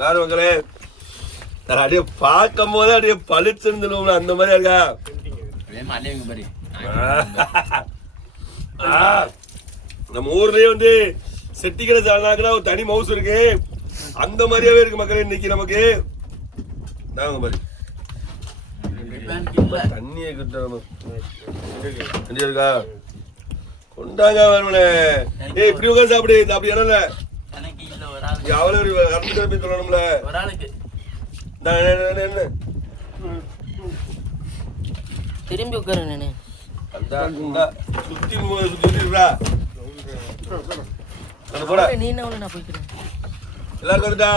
யாரு மக்களே அப்படியே பார்க்கும் போது அப்படியே பளிச்சுன்னு அந்த மாதிரி இருக்கா. நம்ம ஊர்லயே வந்து செட்டிக்கிற சால்னாக்குனா ஒரு தனி மவுஸ் இருக்கு, அந்த மாதிரியாவே இருக்கு மக்களே. இன்னைக்கு நமக்கு நாங்க பாரு தண்ணியை கிட்ட இருக்கா கொண்டாங்க வருவனே. ஏய் இப்படி உட்காந்து சாப்பிடு, அப்படி இடம் இல்ல அவ்வளவு கருத்து சொல்லணும்ல. என்ன திரும்பி உட்காரு நானு சுத்தி சுத்திடுறா நீ என்ன நான் போய்க்கிறேன். எல்லாருக்கும் வந்துட்டா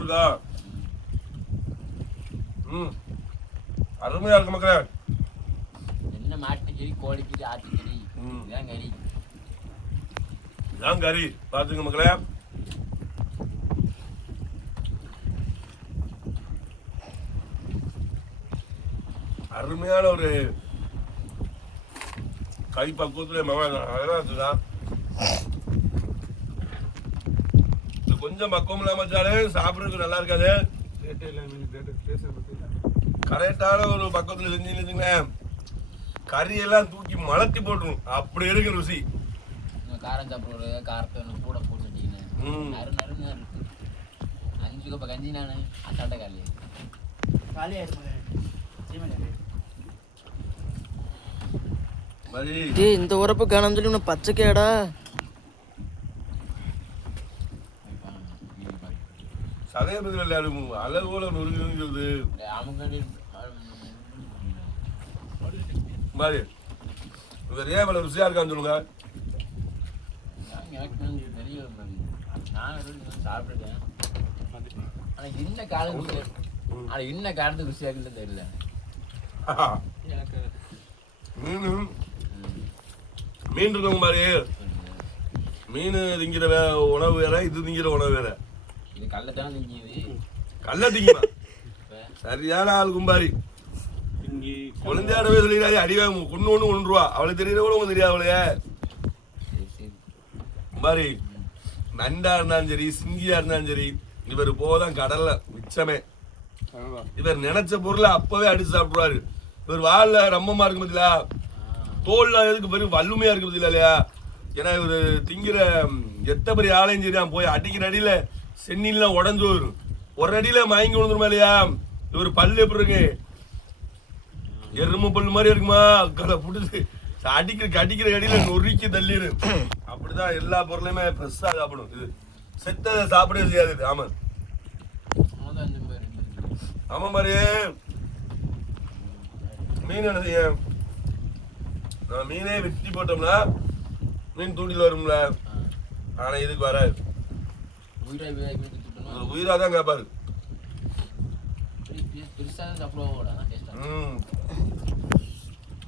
இருக்கா. அருமையா இருக்கு மக்களே. என்ன மாட்டுக்கறி, கோழிக்கறி, ஆட்டுக்கறி, இதான் கறி. இதான் கறி பாத்துங்க மக்களே. அருமையான ஒரு கை பக்குவத்துல மகனா கொஞ்சம் பக்குவம் இல்லாம வச்சாலே சாப்பிடுறதுக்கு நல்லா இருக்காது. கரெக்டான ஒரு பக்குவத்துல செஞ்சீங்க கறி எல்லாம் தூக்கி மலர்த்தி போட்டுரும், அப்படி இருக்கு ருசி. காரம் சாப்பிடுறது காரத்தை கூட போட்டுட்டீங்க. 5 கப் கஞ்சி நானு அசால்ட்ட இந்த உரப்பு காணாம சொல்லி உன்னை பச்சைக்கேடா சதய பதில் எல்லாரும் அளவு போல நொறுங்குது மாதிரி. இவர் ஏன் இவ்வளவு ருசியா இருக்கான்னு சொல்லுங்க. சாப்பிட்டுட்டேன், ஆனா என்ன காலத்துக்கு ஆனா என்ன காலத்துக்கு ருசியா இருக்குன்னு தெரியல. மீன் இருக்கும் மாதிரி மீன் திங்கிற உணவு வேற, இது திங்கிற உணவு வேற. இது கள்ளத்தான் திங்கிது. கள்ள திங்கிமா சரியான ஆள் கும்பாரி. குழந்தையாடவே சொல்லிடாது அடிவா கொண்டு ஒன்று ரூபா அவளுக்கு தெரியற கூட உங்களுக்கு தெரியாது. அவளைய கும்பாரி நண்டா இருந்தாலும் சரி சிங்கியா இருந்தாலும் சரி இவர் போதான் கடல்ல மிச்சமே. இவர் நினைச்ச பொருளை அப்பவே அடிச்சு சாப்பிடுவாரு. இவர் வாழ ரம்மமா இருக்கு பத்தியா, தோல்ல எதுக்கு பெரும் வல்லுமையா இருக்கு பத்தியா இல்லையா. ஏன்னா இவரு திங்கிற எத்த பெரிய ஆளையும் சரி போய் அடிக்கிற அடியில சென்னிலாம் உடஞ்சு வரும், ஒரு அடியில மயங்கி விழுந்துருமா இல்லையா. இவர் பல்லு எப்படி இருக்கு, எரும பல்லு மாதிரி இருக்குமா, கலை புடிச்சு அடிக்கிற அடியில நொறுக்கி தள்ளிடு. அப்படிதான் எல்லா பொருளையுமே ஃப்ரெஷ்ஷா சாப்பிடும். இது செத்ததை சாப்பிடவே செய்யாது. ஆமா ஆமா மாதிரி மீன் என்ன செய்ய, மீனே வெட்டி போட்டோம்னா மீன் தூண்டில் வரும்ல, ஆனா இதுக்கு வராது. உயிரா தான் கேட்பாரு.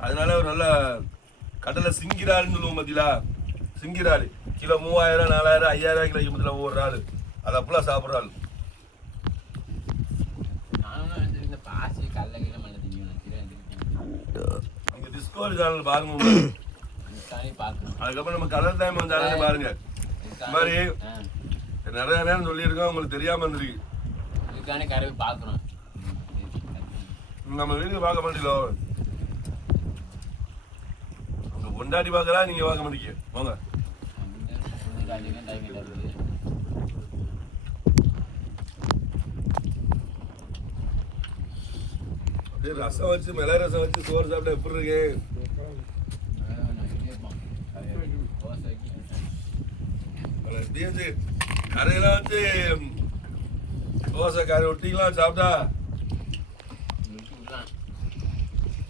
அதனால ஒரு நல்ல கடலை சிங்கிறாருன்னு சொல்லுவோம் பார்த்தீங்களா. சிங்கிறாரு கிலோ 3000 4000 5000 கிலோ மத்தியில் ஒவ்வொரு ஆள் அதை அப்பெல்லாம் சாப்பிட்ற ஆள். நீங்க டிஸ்கவரி சேனல் பாருங்க, அதுக்கப்புறம் நம்ம கடல் டைம் சேனல் பாருங்க. இந்த மாதிரி நிறைய நேரம் சொல்லியிருக்கோம், உங்களுக்கு தெரியாம இருந்திருக்கு. நம்ம வீட்டுக்கு பார்க்க மாட்டீங்களோ, உங்க பொண்டாட்டி பார்க்கறா, நீங்க பார்க்க மாட்டீங்க. போங்க ரசம் வச்சு மிளகு ரசம் வச்சு சோறு சாப்பிட்டா எப்படி இருக்கு. கரையெல்லாம் வச்சு தோசை கரை ஒட்டிலாம் சாப்பிட்டா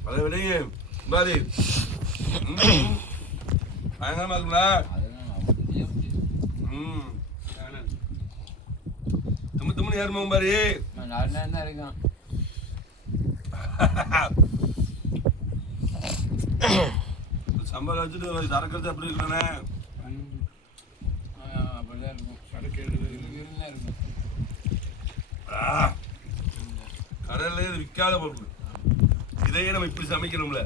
அதை விடைங்க மாதிரி பயங்கரமா இருக்குங்களா. தும்முன்னு ஏறுமா மாதிரி சம்பளம் வச்சுட்டு சரக்கு அப்படி இருக்கே. கடல்ல விற்காத பொருள் இதையே நம்ம இப்படி சமைக்கணும்ல.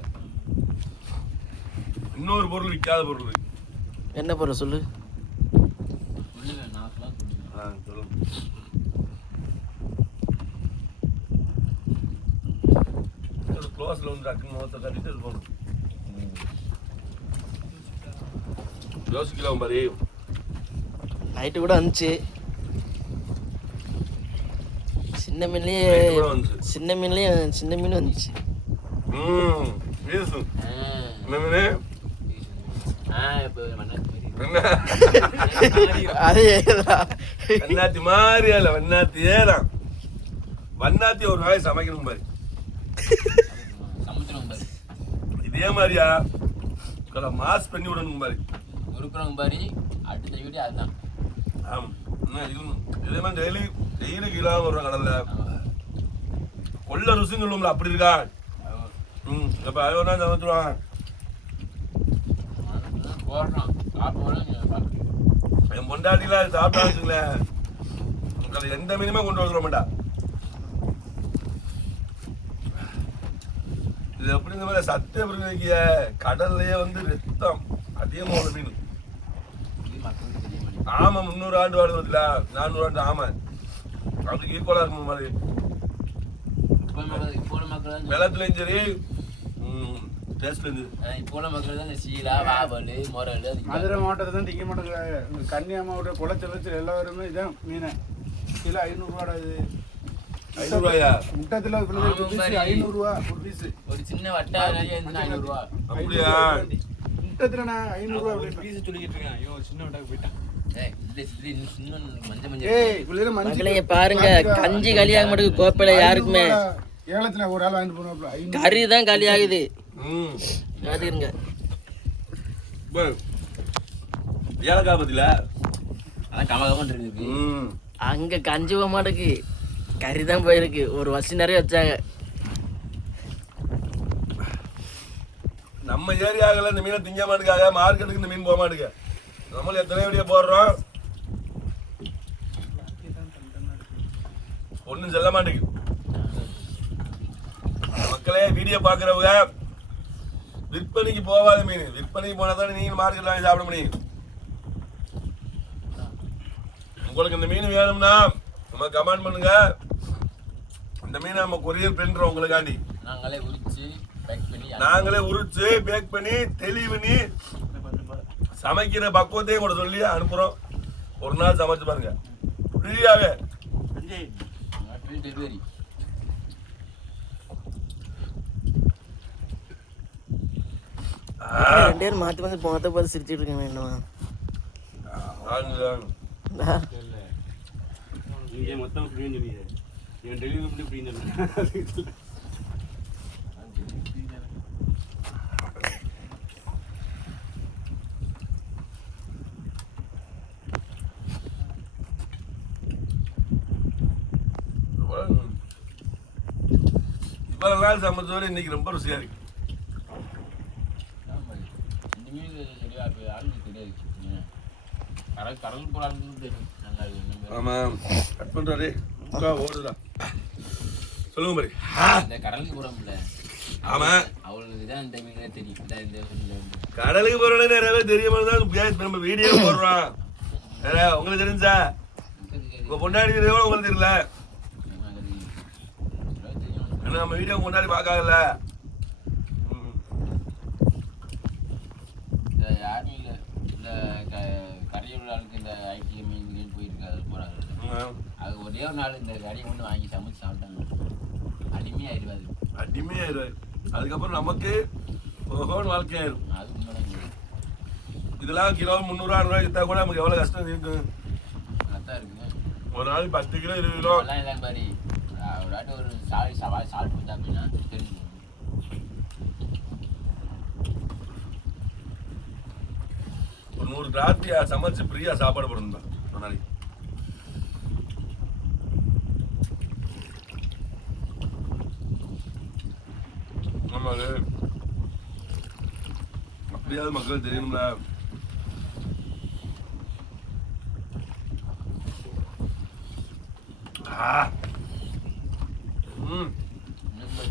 இன்னொரு பொருள் விற்காத பொருள் இருக்கு. என்ன பொருள் சொல்லு. சொல்லுங்க, நான் சொல்லுங்க. சொல்லுங்க. க்ளோஸ்ல வந்து டக்குன்னு முகத்தை கட்டிட்டு இது போகணும். யோசிக்கலாம் பாரு. நைட்டு கூட வந்துச்சு. சின்ன மீன்லயே நைட்டு கூட வந்துச்சு. சின்ன மீன் வந்துச்சு. வீசு. ஆ. என்ன மீனு? இப்போ மண்ணாடி மாதிரி. என்ன? அதேதான். வண்ணாத்தி மாதிரியா இல்ல, வண்ணாத்தியே தான். வண்ணாத்தி ஒரு நாளைக்கு சமைக்கணும் பாரு. சமுத்திரம் பாரு. இதே மாதிரியா மாஸ் பண்ணி விடணும் பாரு. உருக்குறவங்க பாரு. அடுத்த வீடியோ அதுதான். ஆமா. இதே மாதிரி டெய்லி கீழாம வர்றோம் கடல்ல. கொள்ள ருசின்னு சொல்லுவோம்ல, அப்படி இருக்கா? அப்ப அது ஒன்றா சமைச்சிருவாங்க. போடுறோம் சாப்பிடுவோம். என் பொண்டாட்டிலாம் சாப்பிட்டா வச்சுங்களேன், அது எந்த மீனுமே கொண்டு வந்துட மாட்டா. இது எப்படி இந்த மாதிரி சத்திய பிரிக்க கடல்லையே வந்து ரத்தம் அதிகமா உள்ள மீன். ஆமா, 300 ஆண்டு வாழ்வதில்ல, 400 ஆண்டு. ஆமா, அதுக்கு ஈக்குவலா இருக்கும் மாதிரி. வெள்ளத்துலயும் சரி, டேஸ்ட்ல இப்போ உள்ள மக்கள் தான் இந்த சீலா, வாவல், முரல். மதுரை மாவட்டத்தை தான் திங்க மாட்டேங்கிறாங்க. கன்னியா மாவட்டம் குளச்சல் எல்லாருமே இதான் மீன். கிலோ 500 ரூபாடா. இது 500 ரூபாயா? முட்டத்தில் 500 ரூபா ஒரு பீஸ். ஒரு சின்ன வட்டா 500 ரூபா. அப்படியா? முட்டத்துலண்ணா 500 ரூபா பீஸ் சொல்லிக்கிட்டு இருக்கேன். ஐயோ, சின்ன வட்டாக்கு போயிட்டான். மக்களே பாருங்க, கஞ்சி காலியாக மாட்டேங்குது கோப்பையில யாருக்குமே. ஏலத்துல ஒரு ஆள் வாங்கிட்டு போனாப்ல. கறி தான் காலி ஆகுது. பாத்துருங்க. ஏலக்காய் பத்தில அதான் கமகமன் இருக்கு. அங்க கஞ்சி போக மாட்டேக்கு, கறி தான் போயிருக்கு. ஒரு வசி நிறைய வச்சாங்க. நம்ம ஏரியாவில் இந்த மீனை திங்க மாட்டுக்காக மார்க்கெட்டுக்கு இந்த மீன் போக மாட்டுக்க. நம்மள எத்தனை வீடியோ போடுறோம், ஒன்றும் செல்ல மாட்டேங்குது. மக்களே, வீடியோ பார்க்குறவங்க விற்பனைக்கு போகாத மீன், விற்பனைக்கு போனால் தான் நீங்கள் மார்க்கெட்டில் வாங்கி சாப்பிட முடியும். உங்களுக்கு இந்த மீன் வேணும்னா நம்ம கமெண்ட் பண்ணுங்க. இந்த மீனை நம்ம கொரியர் பண்ணுறோம் உங்களுக்காண்டி. நாங்களே உரிச்சு பேக் பண்ணி தெளி பண்ணி சமைக்கிற பக்குவத்தையும் கூட சொல்லி அனுப்புறோம். ஒரு நாள் சமைச்சு பாருங்க, ஃப்ரீயாவே. ரெண்டு பேரும் மாத்தி மாத்தி போத்த பார்த்து சிரிச்சுட்டு இருக்கேன். என்னவா இங்கே மொத்தம் ஃப்ரீன்னு சொன்னீங்க. என் டெலிவரி மட்டும் ஃப்ரீன்னு சொன்னேன். இவ்வளவு நாள் சமைச்சோட இன்னைக்கு ரொம்ப ருசியா இருக்கு. ஆமா, கட் பண்றாரு. ஓடுதா சொல்லுங்க பாரு. இந்த கடலுக்கு போறோம்ல, ஆமா, அவளுக்கு தான் இந்த மீனே தெரியும். கடலுக்கு போறோம்னு நிறைய பேர் தெரியாம நம்ம வீடியோ போடுறோம். உங்களுக்கு தெரிஞ்சா உங்க பொண்டாடி தெரியும், உங்களுக்கு தெரியல. நம்ம வீடியோ முன்னாடி பார்க்காங்கல்ல. யாரும் இல்லை, இந்த கரையுள்ள ஆளுக்கு இந்த ஐடி மீன் போயிருக்காது போறாங்க. அது ஒரே ஒரு நாள் இந்த கறியை கொண்டு வாங்கி சமைச்சு சாப்பிட்டாங்க. அடிமையாயிருவாது. அதுக்கப்புறம் நமக்கு வாழ்க்கையாயிரும். அது உண்மைதான். இதெல்லாம் கிலோ 300 ரூபாய் வித்தா கூட நமக்கு எவ்வளவு கஷ்டம் இருக்கு. அதான் இருக்குங்க. ஒரு நாளைக்கு 10 கிலோ 20 கிலோ எல்லாம் இல்லை பாரு. ஒரு ஆட்டு ஒரு சால்ட் கொடுத்தா அப்படின்னா தெரிஞ்சுக்கணும். ஒரு 100 ராத்திரியா சமைச்சு ஃப்ரீயா சாப்பாடு போடணும் தான் ஒரு நாளைக்கு. ஆமா, அது அப்படியாவது மக்கள் தெரியணும்ல.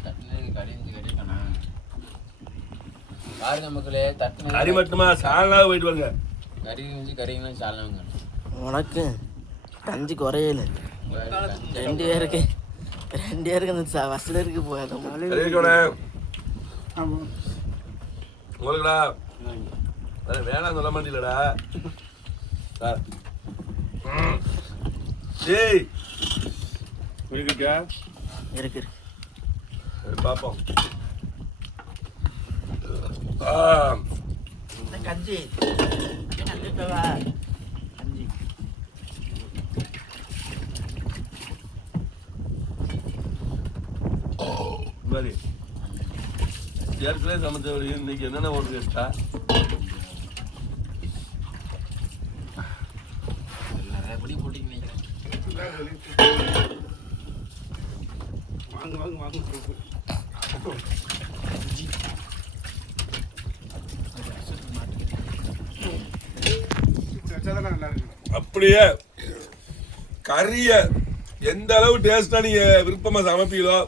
தட்டில கறி கறி பாருங்க மக்களே தட்டு கறி மட்டுமா சாலனா போயிட்டு வாங்க. கறி வந்து கறிங்களாம் சாலனாங்க. உனக்கு கஞ்சி குறையல. 2 பேருக்கு இந்த வசலருக்கு போகாத கறி வைக்கணே. ஆமாம். உங்களுக்குடா வேணாம் சொல்ல மாட்டீங்களடா. டேய் இருக்குதா? இருக்கு. பாப்போம். கஞ்சி கஞ்சி மாதிரி ஏற்கனவே சமைச்ச இன்னைக்கு என்னென்ன ஒரு டேஸ்டா? எப்படி போட்டிங்க நினைக்கிறேன். வாங்க வாங்க வாங்க. வச்சாதான் நல்லா இருக்கு. அப்படியே கறிய எந்த அளவு டேஸ்டா நீங்க விருப்பமா சமைப்பீங்களோ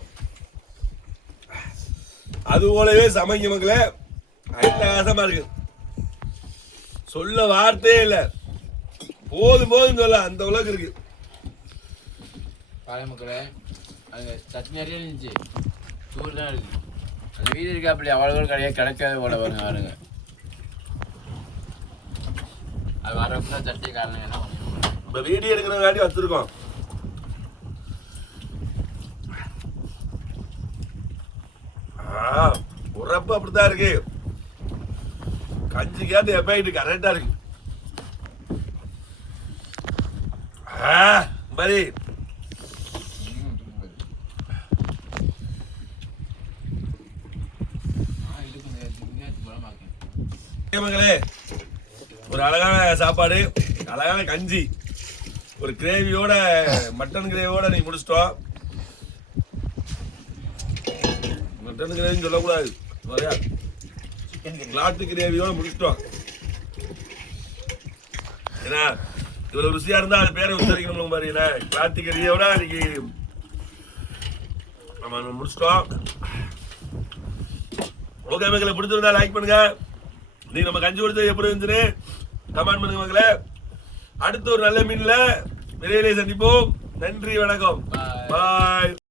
அது போலவே சமைக்க மக்களே. அட்டகாசமா இருக்கு, சொல்ல வார்த்தையே இல்ல. போதும் போதும் சொல்ல அந்த அளவுக்கு இருக்கு. பாருங்க மக்களே அங்கே சட்னி நிறைய இருந்துச்சு, சூடு தான் இருக்கு. அந்த வீடு இருக்கா அப்படி அவ்வளோ கிடைக்காத போல பாருங்க பாருங்க. அது வரப்ப தான் சட்னி காரணம் என்ன இப்ப வீடியோ எடுக்கிறங்காட்டி வச்சிருக்கோம். உரப்பு அப்படித்தான் இருக்கு. கஞ்சி கேட்டு எப்பாயிட்டு கரெக்டா இருக்கு. மாதிரி மகளே ஒரு அழகான சாப்பாடு, அழகான கஞ்சி, ஒரு கிரேவியோட மட்டன் கிரேவியோட நீ முடிச்சிட்டோம். மட்டன் கிரேவின்னு சொல்லக்கூடாது, கிளாட்டு கிரேவியோட முடிச்சிட்டோம். ஏன்னா இவ்வளவு ருசியா இருந்தா அது பேரை உச்சரிக்கணும் பாரு. கிளாட்டு கிரேவியோட இன்னைக்கு நம்ம முடிச்சிட்டோம். ஓகே மக்களை, பிடிச்சிருந்தா லைக் பண்ணுங்க. நீங்க நம்ம கஞ்சி கொடுத்தது எப்படி இருந்துச்சுன்னு கமெண்ட் பண்ணுங்க மக்களை. அடுத்த ஒரு நல்ல மீன்ல விரைவிலே சந்திப்போம். நன்றி, வணக்கம், பாய்.